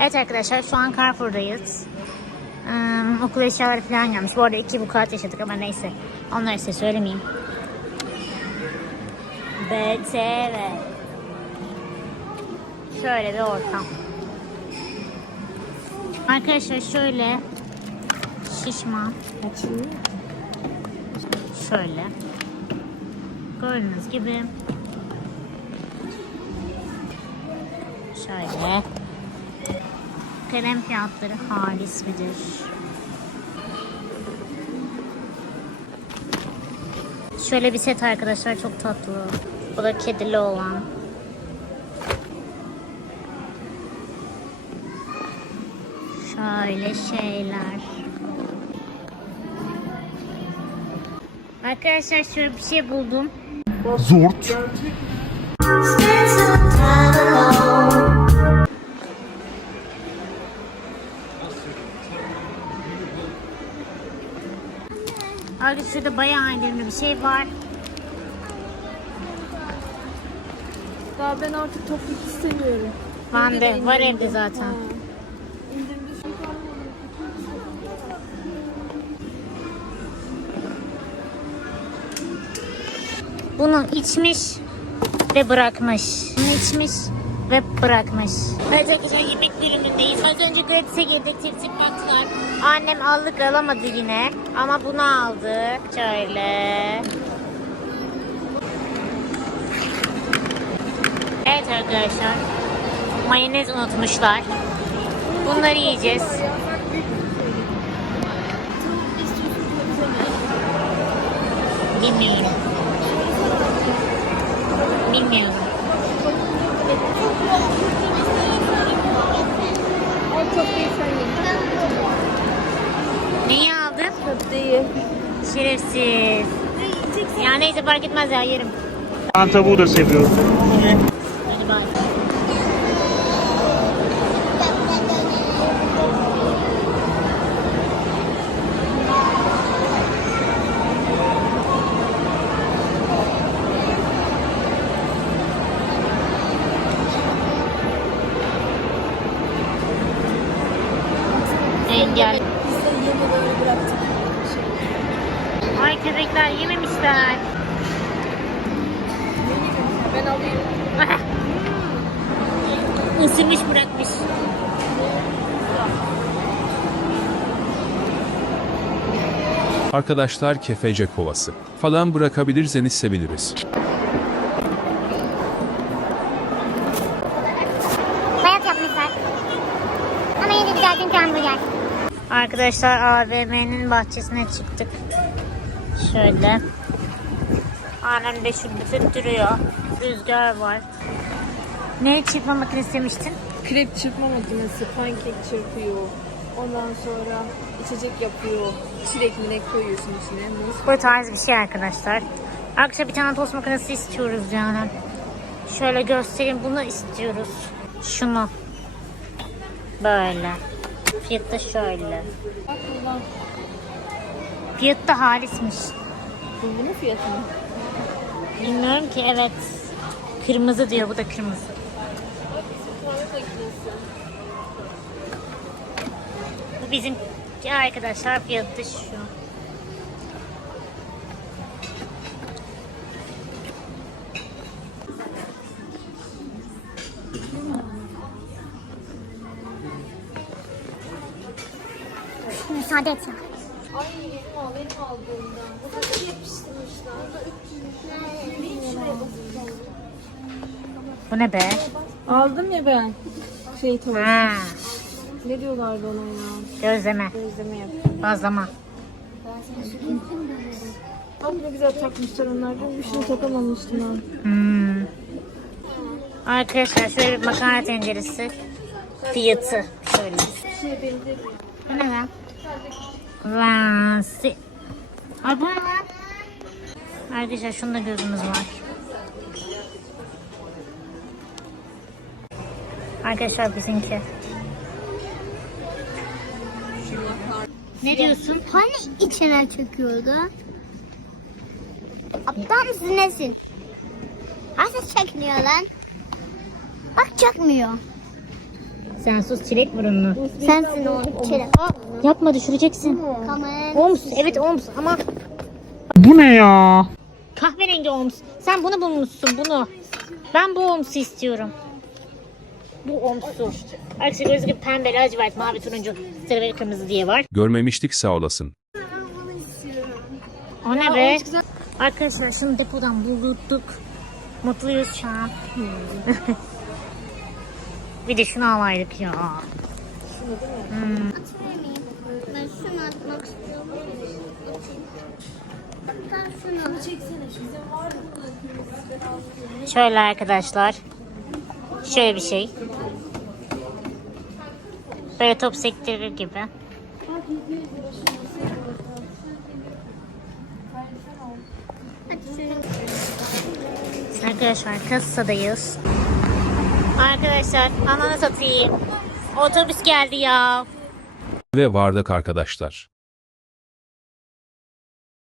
Evet arkadaşlar şu an Carrefour'dayız. Ee, okul eşyaları falan gelmiş. Bu arada iki vukuat yaşadık ama neyse. Onları size söylemeyeyim. BTV. Şöyle bir ortam. Arkadaşlar şöyle şişman. Şöyle. Gördüğünüz gibi. Şöyle. Kalem fiyatları halis midir? Şöyle bir set arkadaşlar çok tatlı. Bu da kedili olan. Şöyle şeyler. Arkadaşlar şöyle bir şey buldum. Zort. Şurada bayağı indirimli bir şey var. Daha ben artık topuk istemiyorum. Ben de var evde zaten. Ha. Bunu içmiş ve bırakmış. Bunu içmiş ve bırakmış. Arkadaşlar yemek bölümündeyiz. Az önce gratis'e girdik tiftik baktılar. Annem aldık alamadı yine. Ama bunu aldık. Şöyle. Evet arkadaşlar. Mayonez unutmuşlar. Bunları yiyeceğiz. Bilmiyorum. Bilmiyorum. Al köfteyi sen ye. Neyi Köfteyi. Şerefsiz. Ya neyse fark etmez ya yerim. Ben tavuğu da seviyorum. Hadi bay. Engel. Biz de yeme böyle bıraktık. Köpekler yememişler. Ben alayım. Isırmış bırakmış. Arkadaşlar kefece kovası falan bırakabilirseniz seviniriz. Bayat yapmışlar. Ama yine güzel bir hamburger. Arkadaşlar AVM'nin bahçesine çıktık. Şöyle. Annem de şurada duruyor. Rüzgar var. Ne çırpma makinesi demiştin? Krep çırpma makinesi, pankek çırpıyor. Ondan sonra içecek yapıyor. Çilek milek koyuyorsun içine. Muz. Bu tarz bir şey arkadaşlar. Arkadaşlar bir tane tost makinesi istiyoruz yani. Şöyle göstereyim bunu istiyoruz. Şunu. Böyle. Fiyatı şöyle. Bak buradan. Fiyatı da halismiş. Bu bunun fiyatı mı? Bilmiyorum ki evet. Kırmızı diyor bu da kırmızı. Bu bizim arkadaşlar fiyatı da şu. Müsaade et ya. Ay bizim al benim aldığımdan. Bu da yapıştırmışlar. Bu da 300 Ne şuraya basacağım? Bu ne be? Aldım ya ben. Şey tavuk. Ha, Ne diyorlardı ona ya? gözleme, Gözleme yap. bazlama. Bak ne güzel takmışlar onlar. Ben bir şey takamamıştım ben. Hmm. Arkadaşlar şöyle bir makarna tenceresi. Fiyatı şöyle. Şey benziyor. Bu ne lan? Vansi. Lan? Arkadaşlar şunda gözümüz var. Arkadaşlar bizimki. Ne diyorsun? Hani içine çekiyordu? Aptal mısın nesin? Nasıl çekmiyor lan? Bak çekmiyor. Sen sus çilek burunlu. Sensin o çilek. Aa, yapma düşüreceksin. Oms. Evet Oms ama Bu ne ya? kahverengi Oms. Sen bunu bulmuşsun bunu. Ben bu Oms'u istiyorum. Bu Oms'u. Arkadaşlar gördüğünüz gibi pembe, lacivert, mavi, turuncu, sarı ve kırmızı diye var. Görmemiştik sağ olasın. O ne be? Arkadaşlar şimdi depodan bulduk. Mutluyuz şu an. bir de şunu alaydık ya. Şunu istiyorum. Ben şunu. Şöyle arkadaşlar. Şöyle bir şey. Böyle top sektirir gibi. Arkadaşlar kasadayız. Arkadaşlar ananı satayım. Otobüs geldi ya. Ve vardık arkadaşlar.